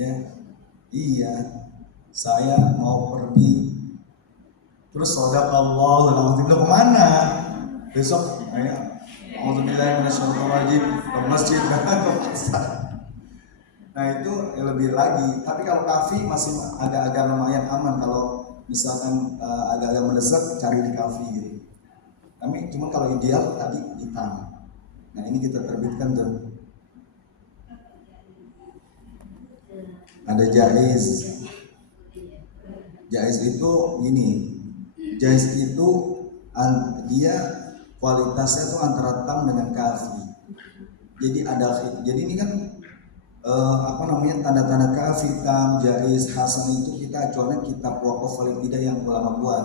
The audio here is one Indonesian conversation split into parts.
Ya, iya, saya mau pergi. Terus shadaqallahu alazim, lo kemana? Besok, auzubillahi minasyaitonirrajim, ke masjid, ke pasar. Nah itu lebih lagi. Tapi kalau kafe masih agak-agak lumayan aman kalau misalkan agak-agak mendesak cari di kafe gitu. Tapi cuma kalau ideal tadi hitam. Nah ini kita terbitkan tuh. Ada jaiz. Jaiz itu gini. Jaiz itu dia kualitasnya tuh antara tam dengan kafi. Jadi ini kan tanda-tanda kafi, tam, jaiz, hasan itu kita acuannya kitab waqaf walidah yang ulama buat.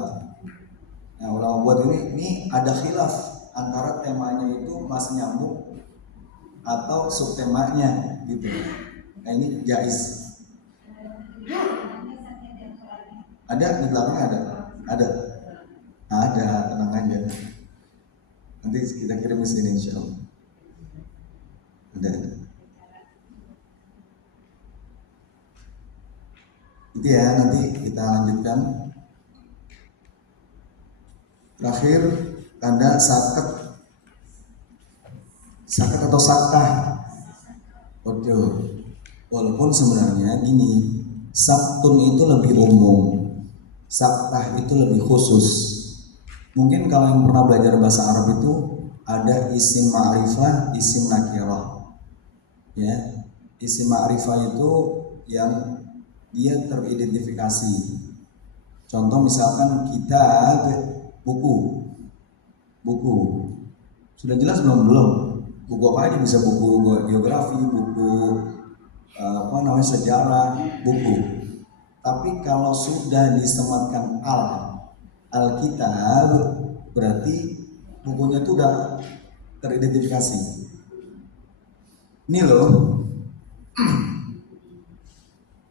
Nah ulama buat ini ada khilaf antara temanya itu masih nyambung atau subtemanya gitu. Nah ini jaiz. Ada di belakang ada, tenang aja. Nanti kita kirim ke sini insya Allah. Ada. Itu ya, nanti kita lanjutkan. Terakhir, tanda saket atau saktah. Walaupun sebenarnya gini, saktun itu lebih umum, saktah itu lebih khusus. Mungkin kalau yang pernah belajar bahasa Arab itu ada isim ma'rifah, isim nakirah. Ya, isim ma'rifah itu yang dia teridentifikasi. Contoh misalkan kita buku sudah jelas belum? Buku apa aja bisa, buku geografi, buku sejarah, buku. Tapi kalau sudah disematkan Alkitab, berarti bukunya itu udah teridentifikasi. Ini loh.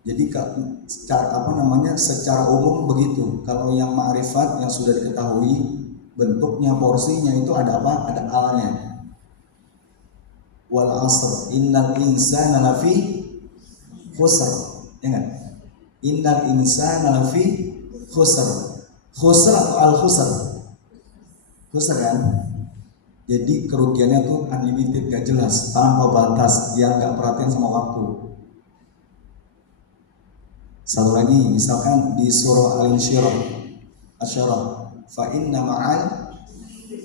Jadi secara umum begitu. Kalau yang ma'rifat yang sudah diketahui bentuknya, porsinya itu ada apa? Ada alnya. Wal asr innal insana lafi khusr. Ya enggak? Innal insana lafi khusr. Khusr atau al khusr? Khusr kan? Jadi kerugiannya tuh unlimited, gak jelas, tanpa batas, yang gak perhatian sama waktu. Satu lagi, misalkan di surah Al-Insyirah, fa inna ma'al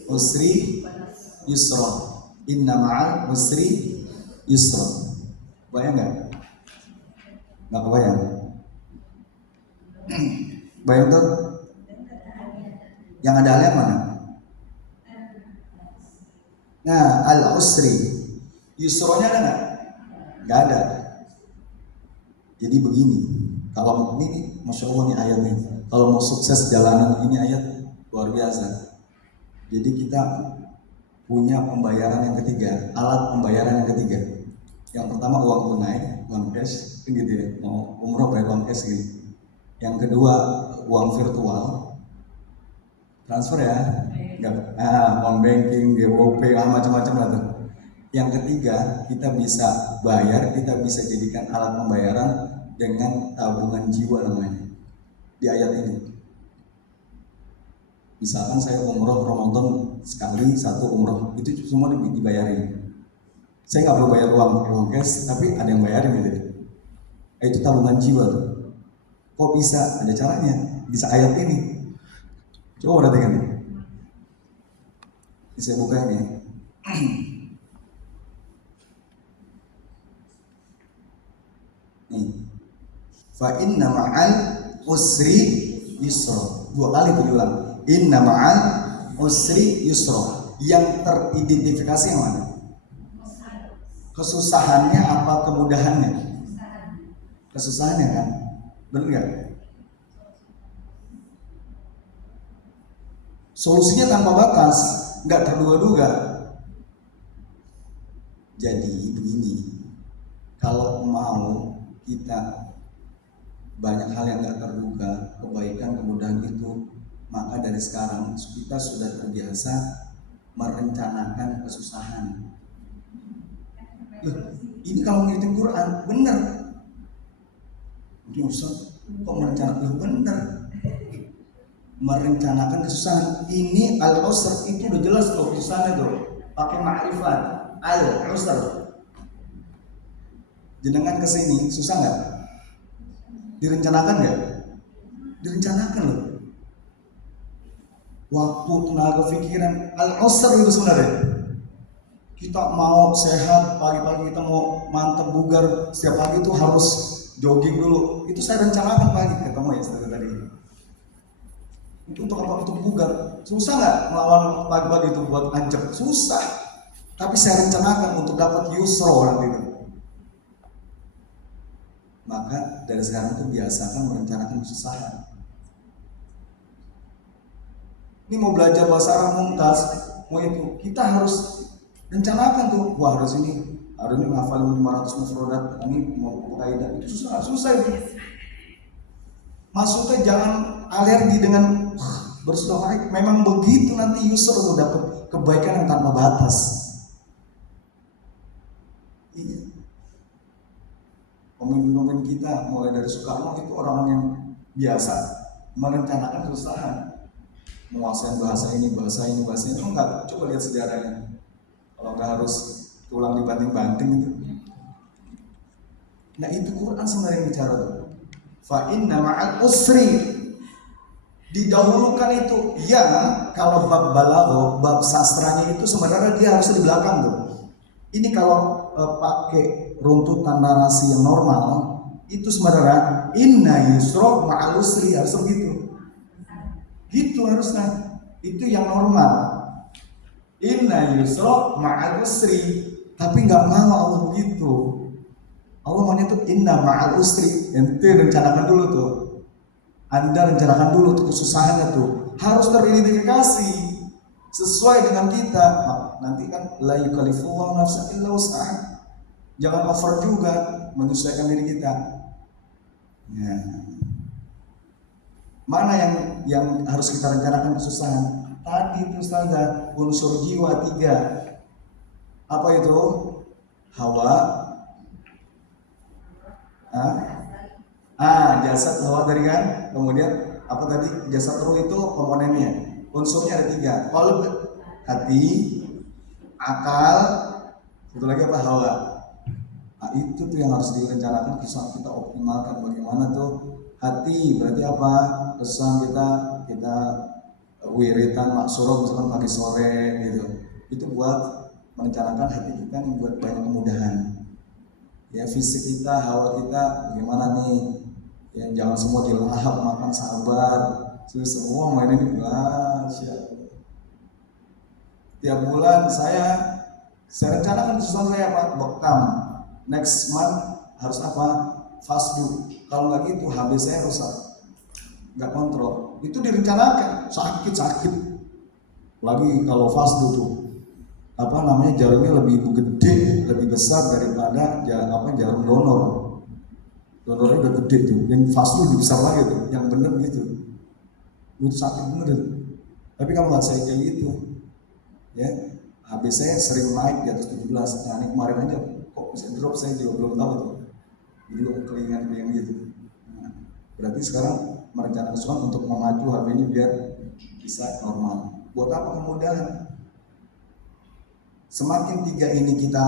usri yusra. Inna ma'al usri yusra. Bayang nggak? Nggak kebayang. Bayang tuh? Yang ada alnya mana? Nah, al-usri yusronya ada nggak? Nggak ada. Jadi begini. Kalau ini Masya Allah nih ayatnya, kalau mau sukses jalanan ini ayat luar biasa. Jadi kita punya pembayaran yang ketiga, alat pembayaran yang ketiga. Yang pertama uang tunai, uang cash, kan gitu ya, mau umroh pakai uang cash gitu. Yang kedua uang virtual, transfer ya, non banking, GoP, macam-macam lah tuh. Yang ketiga kita bisa bayar, kita bisa jadikan alat pembayaran dengan tabungan jiwa namanya di ayat ini. Misalkan saya umroh Ramadan sekali, satu umroh itu semua dibayarin. Saya nggak perlu bayar uang cash, tapi ada yang bayarin gitu. Itu tabungan jiwa tuh. Kok bisa? Ada caranya. Bisa ayat ini. Coba perhatikan nih. Saya buka ini. Nih. Fa inna ma'al usri yusra. 2 kali berulang. Inna ma'al usri yusra. Yang teridentifikasi yang mana? Kesusahannya apa kemudahannya? Kesusahannya kan? Benar nggak? Solusinya tanpa batas, nggak terduga-duga. Jadi begini, kalau mau kita banyak hal yang nggak terduga, kebaikan, kemudahan itu, maka dari sekarang kita sudah terbiasa merencanakan kesusahan. Loh, ini kalau ngerti Quran benar. ini Ustaz kok merencanakan benar. Merencanakan kesusahan. Ini al-usr itu udah jelas tuh kesusahannya tuh. Pakai ma'rifat. Al-usr. Jenengan kesini susah nggak? Direncanakan nggak? Direncanakan loh. Waktu, tenaga, pikiran. Al-usr itu sebenarnya. Kita mau sehat, pagi-pagi kita mau mantap bugar, setiap pagi itu harus jogging dulu. Itu saya rencanakan pagi, ketemu ya tadi. Itu untuk apa? Untuk bugar. Susah nggak melawan pagi-pagi itu buat anjep? Susah. Tapi saya rencanakan untuk dapat yusro nanti itu. Maka dari sekarang itu biasakan merencanakan kesusahan. Ini mau belajar bahasa Arab mumtaz, mau itu kita harus rencanakan tuh. Wah harus ini ngafalin 500 mufrodat, ini mau kaidah. Itu susah itu. Masuknya jangan alergi dengan bersuara. Memang begitu nanti user tuh dapat kebaikan yang tanpa batas. Iya. Pemimpin-pemimpin kita mulai dari Soekarno itu orang yang biasa merencanakan kesusahan, menguasai bahasa ini enggak. Coba lihat sejarahnya. Kalau nggak harus tulang dibanting-banting itu. Nah itu Quran sebenarnya bicara tuh. Fa inna ma'al usri, didahulukan itu. Ya kalau bab balagho, bab sastranya itu sebenarnya dia harus di belakang tuh. Ini kalau pakai runtutan narasi yang normal itu sebenarnya inna yusra ma'al usri, harus begitu. Gitu harusnya. Itu yang normal. Inna yusra ma'al usri. Tapi nggak mau Allah begitu. Allah maunya tuh inna ma'al usri. Ente rencanakan dulu tuh. Anda rencanakan dulu tuh kesusahannya tuh. Harus teridentifikasi sesuai dengan kita. Nanti kan la yukallifullahu nafsan illa wus'aha. Jangan over juga menyesuaikan diri kita. Ya. Mana yang harus kita rencanakan kesusahan? Tadi itu Ustazah, unsur jiwa 3. Apa itu? Hawa. Jasad hawa tadi kan. Kemudian apa tadi? Jasad ruh itu komponennya. Unsurnya ada 3. Qalb, hati, akal, satu lagi apa? Hawa. Nah, itu tuh yang harus direncanakan kita optimalkan. Bagaimana tuh? Hati berarti apa? Kesan kita wiritan maksurah misalkan pagi sore gitu. Itu buat merencanakan hati kita nih buat banyak kemudahan. Ya fisik kita, hawa kita bagaimana nih? Ya jangan semua dilahap, makan sabar. Semua mainin tiap bulan saya rencanakan kesusahan saya Pak, bekam. Next month harus apa? Fasdu. Kalau nggak gitu HB saya rusak, nggak kontrol. Itu direncanakan, sakit. Lagi kalau fasdu tuh jarumnya lebih gede, lebih besar daripada jarum donor. Donornya udah gede tuh, yang fasdu lebih besar lagi tuh, yang bener gitu. Itu sakit bener. Tapi kalau nggak saya kayak gitu, ya HB saya sering naik di atas 17. Nah ini kemarin aja kok bisa drop, saya juga belum tahu tuh. Jadi kelingan gitu. Nah, berarti sekarang merencanakan sesuatu untuk memacu HB ini biar bisa normal. Buat apa kemudahan? Semakin 3 ini kita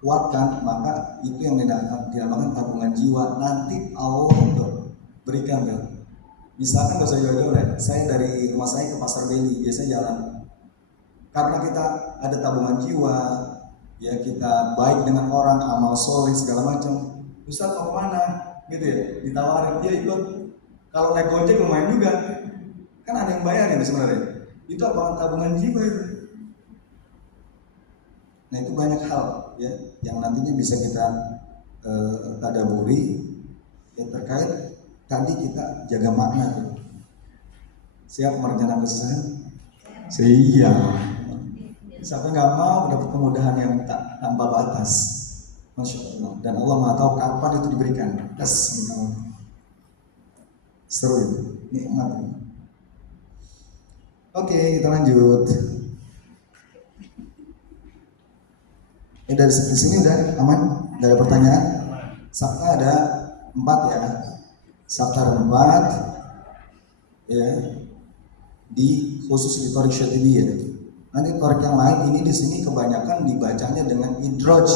kuatkan, maka itu yang dinamakan tabungan jiwa. Nanti Allah berikan kan. Misalkan gak usah jauh-jauh ya, saya dari rumah saya ke Pasar Beli biasa jalan. Karena kita ada tabungan jiwa, ya kita baik dengan orang, amal soleh segala macam. Ustaz mau kemana? Gitu ya, ditawarin dia ikut. Kalau naik gojek lumayan juga, kan ada yang bayarin sebenarnya. Itu apa? Tabungan jiwa itu. Nah itu banyak hal ya yang nantinya bisa kita tadaburi ya terkait tadi kita jaga makna tuh. Siap merencanakan kesusahan? Siap. Siapa nggak mau dapat kemudahan yang tanpa batas? Masya Allah. Dan Allah nggak tahu kapan itu diberikan. Seru itu, nikmat. Oke, kita lanjut. Dari sini udah aman? Gak ada pertanyaan? Sabta ada 4 ya, Saktar 4 ya, di khusus di Thoriq Syatibiyah. Nanti Thoriq yang lain ini di sini kebanyakan dibacanya dengan idroj.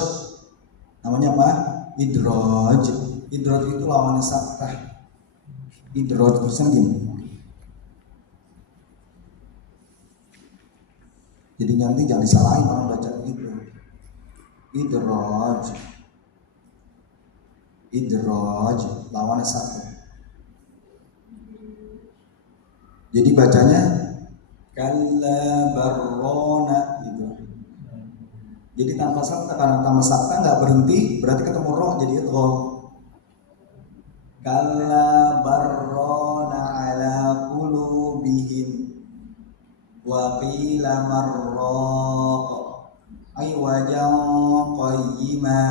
Namanya apa? Idroj. Idroj itu lawannya saktah. Idroj tulisan gini. Jadi nanti jangan disalahin orang baca gitu. Idroj. Idroj lawannya saktah. Jadi bacanya kalla barrona gitu. Jadi tanpa sakta, karena tanpa sakta nggak berhenti, berarti ketemu roh jadi idgham. Kalla barrona ala qulubihim wa qila marraq ay wajan qayyima.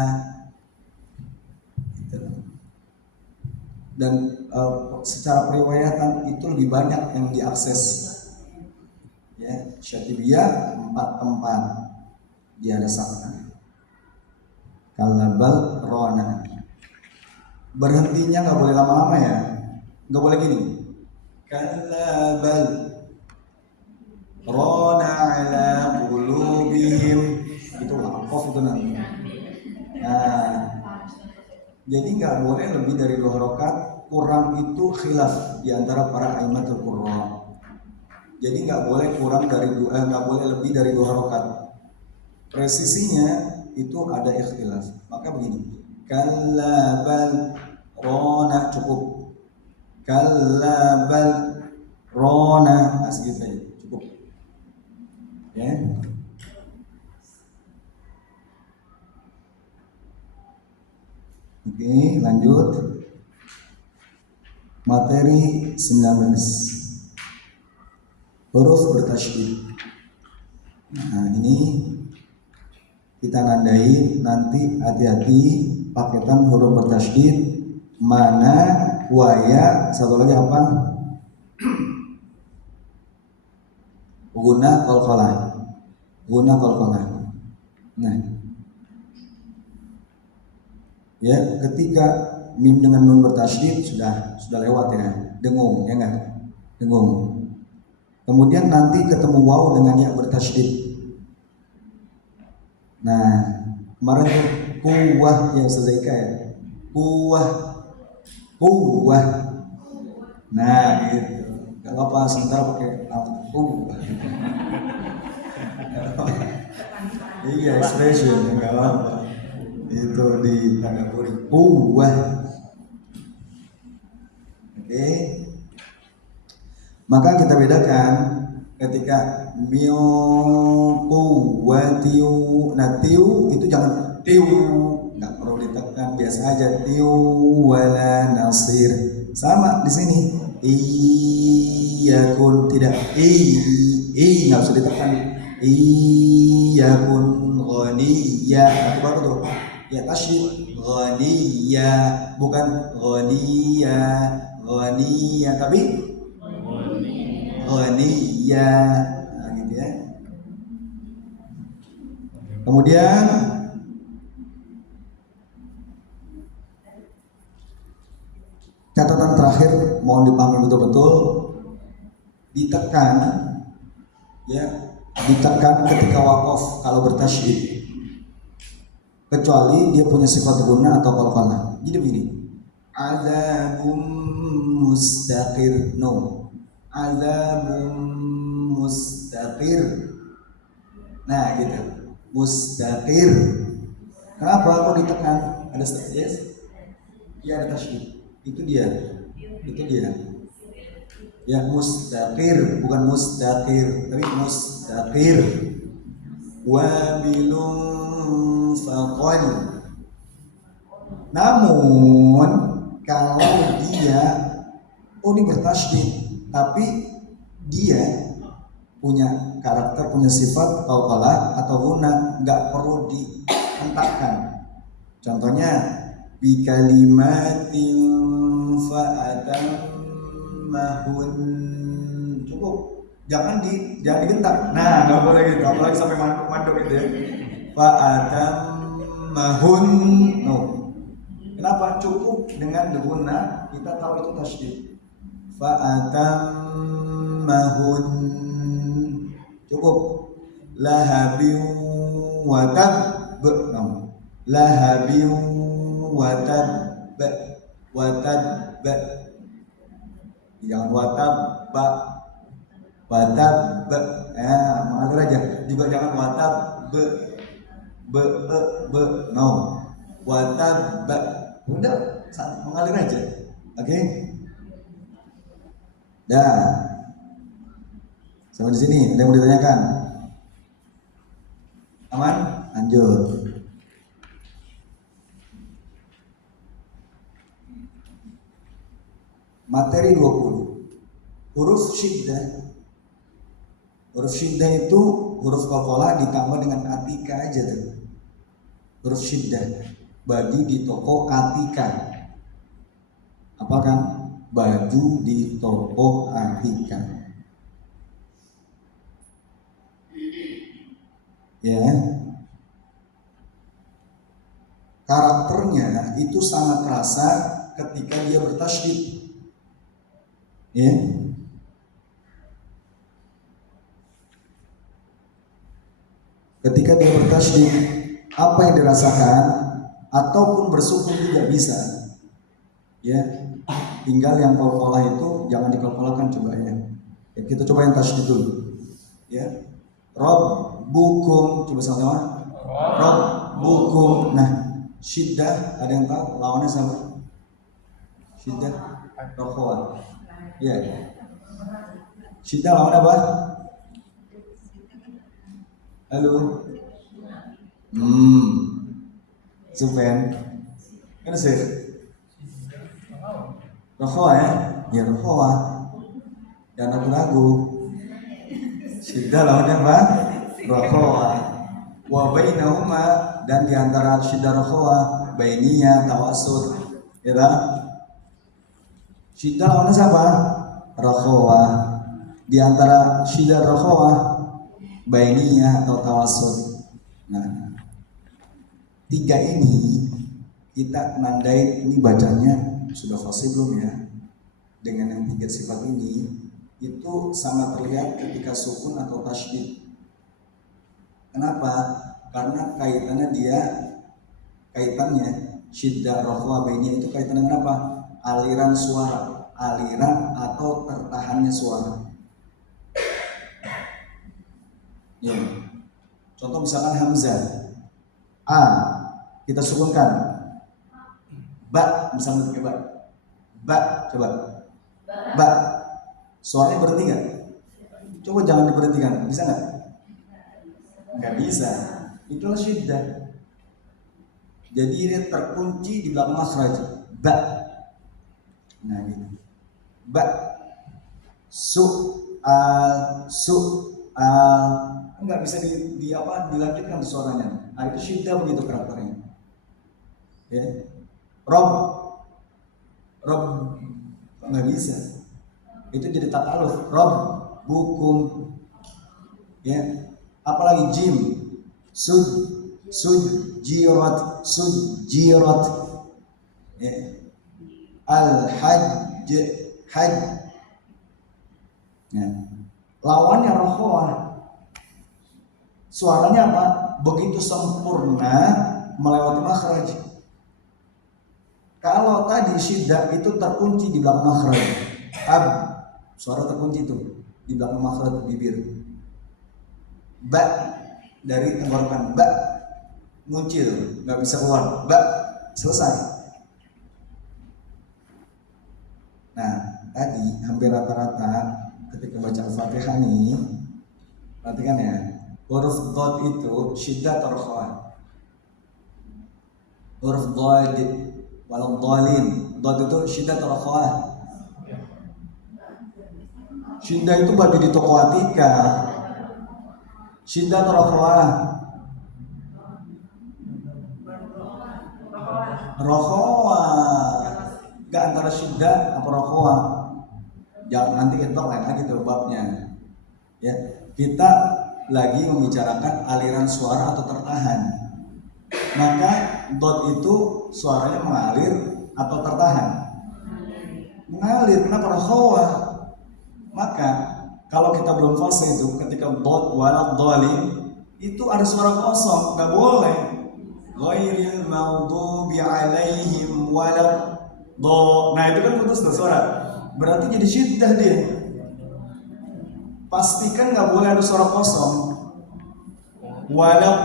Dan secara periwayatan itu lebih banyak yang diakses ya. Syatibiyah 4 tempat dia ada sakta. Kalabal rona, berhentinya nggak boleh lama-lama ya, nggak boleh gini kalabal rona ala qulubihim, itu waqaf itu nanti. Nah, jadi nggak boleh lebih dari 2 rakaat. Kurang itu khilaf di antara para aimatul qurra. Jadi nggak boleh kurang dari nggak boleh lebih dari 2 rakaat. Presisinya itu ada ikhtilaf. Maka begini, kallabal rona cukup, kallabal rona segitu aja cukup. Ya. Oke, lanjut. Materi 19. Huruf bertasydid. Nah, ini kita nandai nanti, hati-hati paketan huruf bertasydid mana, waya, satu lagi apa? Guna qalqalah. Guna qalqalah. Nah, ya, ketika mim dengan nun bertasydid sudah lewat ya, dengung ya enggak? Dengung. Kemudian nanti ketemu waw dengan ya bertasydid. Nah, kemarin tuh kuwah yang sezaika ya. Kuwah. Nah, gitu. Gak apa-apa sementara pakai kuwah. Iya, expression enggak apa-apa. Itu di tadaburi kuwah. Oke. Maka kita bedakan ketika mil kuwatiu, nah tiu itu jangan tiu, nggak perlu ditekan, biasa aja tiu wala nasir. Sama di sini iyakun, tidak nggak usah ditekan, iyakun ghaniya, itu baru tuh ya tasydid ghaniya, bukan ghaniya tapi ghaniya. Nah, gitu ya. Kemudian catatan terakhir mohon dipahami betul-betul, ditekan ya, ditekan ketika waqaf kalau bertasydid, kecuali dia punya sifat guna atau qalqalah. Jadi begini, azabun mustaqir, no, azabun mustaqir. Nah gitu, mustaqir. Kenapa kok ditekan? Ada yes? Ya ada tasydid. Itu dia. Ya mustaqir, bukan mustaqir, tapi mustaqir. Wabilun faqal. Namun kalau dia ini bertasydid, tapi dia punya karakter, punya sifat qalqalah atau guna, nggak perlu dihentakkan. Contohnya bi kalimatin fa'atammahun, cukup, jangan digentak. Nah, nggak boleh gitu, apalagi sampai manduk gitu ya. Fa'atammahun, no. Kenapa? Cukup dengan guna kita tahu itu tasydid. Fa'atammahun, cukup. Lahabin watab, lahabin watab, watab, jangan watab, watab, mengalir aja. Juga jangan watab, no, watab, udah mengalir aja. Oke? Dah. Sampai di sini ada yang mau ditanyakan? Aman? Lanjut. Materi 20. Huruf syiddah. Huruf syiddah itu huruf qalqalah ditambah dengan atika aja tuh. Huruf syiddah. Baju di toko Atika. Apa kan? Baju di toko Atika. Ya, karakternya itu sangat terasa ketika dia bertasydid. Ya, ketika dia bertasydid, apa yang dirasakan ataupun bersukun juga bisa. Ya, tinggal yang qalqalah itu jangan dikalkulakan coba ya. Kita coba yang tasydid dulu. Ya, Rabbukum, coba sama-sama. Rabbukum. Nah, syiddah ada yang tahu lawannya sama? Syiddah, rokhawah. Ya. Syiddah lawannya apa? Halo. Supen. Kan sih? Rokhawah ya? Ya rokhawah. Jangan ragu-ragu. Syiddah lawannya apa? Rokhawah. Wa bainahuma, dan diantara syiddah rokhawah bainiyah tawassut. Ya tak? Syiddah lawannya siapa? Rokhawah. Diantara syiddah rokhawah bainiyah atau tawassut. Nah, tiga ini kita nandai, ini bacanya sudah fasih belum ya? Dengan yang tiga sifat ini itu sangat terlihat ketika sukun atau tasydid. Kenapa? Karena kaitannya syiddah rokhawah bainiyah itu kaitannya dengan apa? Aliran suara, aliran atau tertahannya suara. Ya. Contoh misalkan hamzah a kita sukunkan, ba misalnya pakai ba, coba ba, suaranya berhenti nggak? Coba jangan diberhentikan, bisa nggak? Nggak bisa. Itulah syiddah. Jadi dia terkunci di belakang makhraj ba. Nah gitu. Ba, nggak bisa dilanjutkan suaranya. Nah itu syiddah begitu karakternya. Ya. Rob nggak bisa. Itu jadi takaluf. Rob bukum. Ya. Apalagi jim, jirat, ya. Al-hajj, hajj. Ya. Lawannya rokhawah. Suaranya apa? Begitu sempurna melewati makhraj. Kalau tadi syiddah itu terkunci di belakang makhraj. Suara terkunci itu di belakang makhraj bibir. Ba dari tenggorokan, ba muncul, nggak bisa keluar, ba selesai. Nah tadi hampir rata-rata ketika baca Al-Fatihah nih, perhatikan ya, huruf dhad itu syiddah atau rokhawah? Huruf dhad, walau dhalin, dhad itu syiddah atau rokhawah? Syiddah itu bagi di toko Atika. Syiddah atau rokhawah? Rokhawah. Gak antara syiddah atau rokhawah. Jangan nanti kita lain lagi tuh babnya. Ya, kita lagi membicarakan aliran suara atau tertahan. Maka dot itu suaranya mengalir atau tertahan? Mengalir. Kenapa? Rokhawah. Maka kalau kita belum fase itu, ketika dot walad dhalim itu ada suara kosong, nggak boleh. Ghairil maghdubi alaihim walad do. Nah itu kan putus tuh suara. Berarti jadi syiddah dia. Pastikan nggak boleh ada suara kosong. Walad,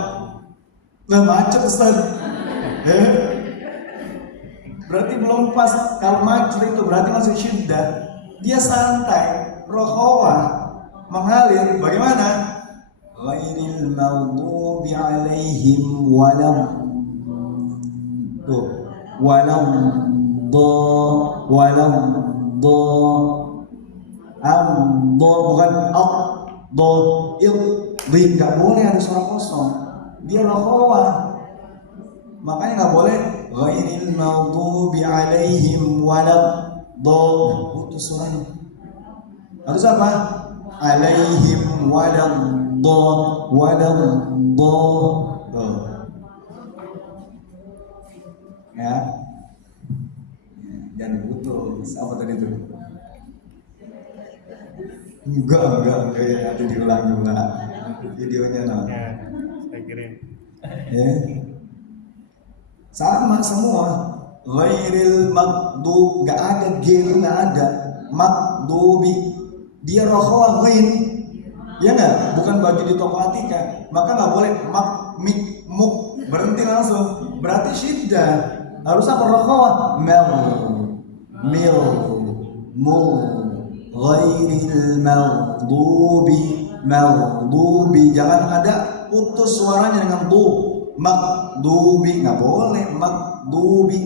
lah macet Ustaz. Berarti belum pas. Kalau macet itu berarti masih syiddah. Dia santai, rokhawah, mengalir. Bagaimana? Ghairil maghdubi alaihim walad tuh walam do bukan do nggak boleh ada suara kosong, dia rokhawah. Makanya nggak boleh ghairil maghdubi alaihim walad do, putus suaranya. Harus apa? Alaihim walad do tuh. Ya, jangan putus. Apa tadi itu? Enggak ya, nanti diulang-ulang videonya nah. Ya, saya kirim. Ya, sama semua. Ghairil maghdub, nggak ada g, nggak ada magdubi. Dia rokhawah ghain, ya nggak? Bukan baju di toko Atika. Maka nggak boleh mik muk, berhenti langsung. Berarti syiddah. Harus apa? Rokhawah mil mu ghairil maghdubi, jangan ada putus suaranya dengan du. Maghdubi nggak boleh, maghdubi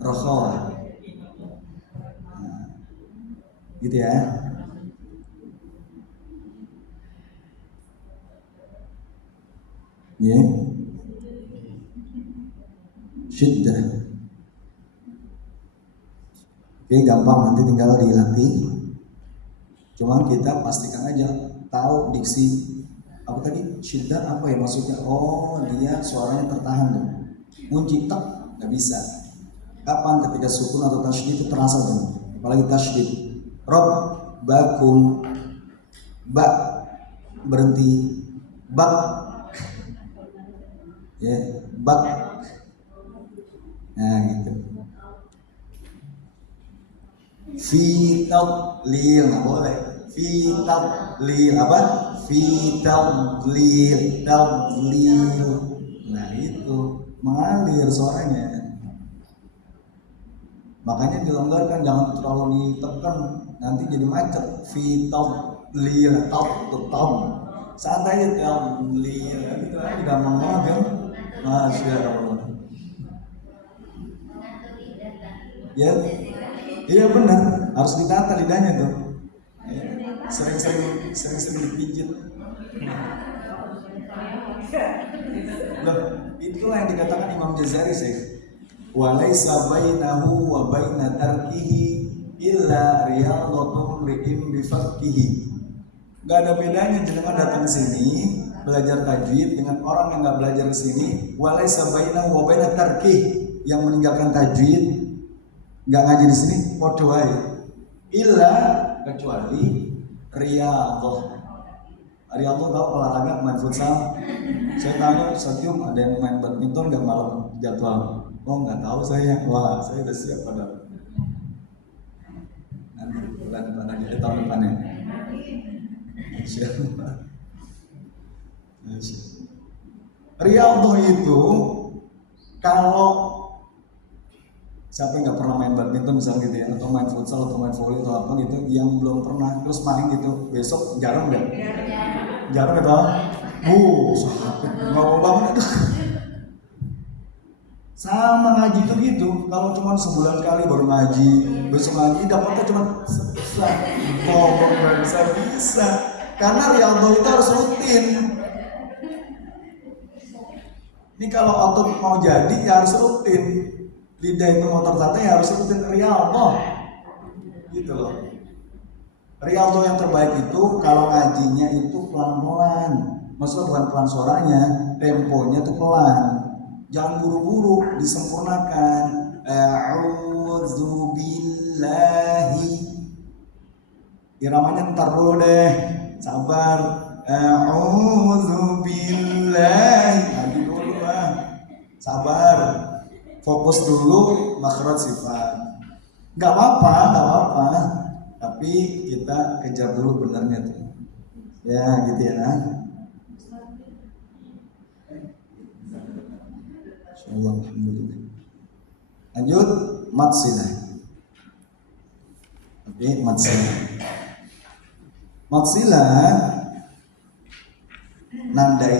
rokhawah. Gitu ya. Ya. Syiddah. Oke, gampang, nanti tinggal dilatih. Cuma kita pastikan aja tahu diksi apa tadi, syiddah apa ya maksudnya. Oh, dia suaranya tertahan tuh. Munci tak nggak bisa. Kapan? Ketika sukun atau tasydid itu terasa tuh. Apalagi tasydid. Rob bakum, ba berhenti, bak ya, bak. Nah gitu. Fi tadlil nggak boleh. Fi tadlil apa? Fi tadlil. Nah itu mengalir suaranya. Makanya dilonggarkan, jangan terlalu ditekan, nanti jadi macet. Fi tadlil, tam. Santai aja tadlil. Itu aja gampang banget kan? Masya Allah. Ya, iya benar, harus ditata lidahnya tuh. Ya, sering-sering dipijit. Loh, itulah yang dikatakan Imam Jazari sih. Wa laisa bainahu wa baina tarkihi illa riyadhatun ri'im bi fakkihi. Gak ada bedanya jenengan datang ke sini belajar tajwid dengan orang yang gak belajar ke sini. Wa laisa bainahu wa baina tarkihi, yang meninggalkan tajwid nggak ngaji di sini podo wae, illa kecuali riyadhah. Riyadhah tahu olahraga, main futsal. Saya tanya Satyum, ada yang main badminton nggak malam jadwal? Oh nggak tahu saya. Wah saya udah siap pada nanti bulan depan aja, tahun depan ya. Riyadhah itu kalau siapa yang nggak pernah main badminton misalnya gitu ya, atau main futsal atau main volley atau apa gitu, yang belum pernah terus main gitu, besok jarang nggak? Jarang gitu. Sakit, nggak mau bangun itu. Sama ngaji itu gitu, kalau cuma sebulan kali baru ngaji, besok ngaji dapatnya cuma sebulan, ngomong nggak bisa. Karena riyadhah itu harus rutin. Ini kalau otot mau jadi ya harus rutin. Lidah itu mau tertata ya harus rutin riyadhah. Gitu loh. Riyadhah yang terbaik itu kalau ngajinya itu pelan-pelan. Maksudnya bukan pelan suaranya, temponya tuh pelan. Jangan buru-buru, disempurnakan. A'udzu billahi. Iramanya ntar dulu deh, sabar. A'udzu billahi. Lagi dulu lah. Sabar. Fokus dulu makhraj sifat. Gak apa-apa. Tapi kita kejar dulu benernya tuh. Ya, gitu ya. Insyaallah, alhamdulillah. Lanjut, matsilah. Oke, matsilah. Matsilah nandai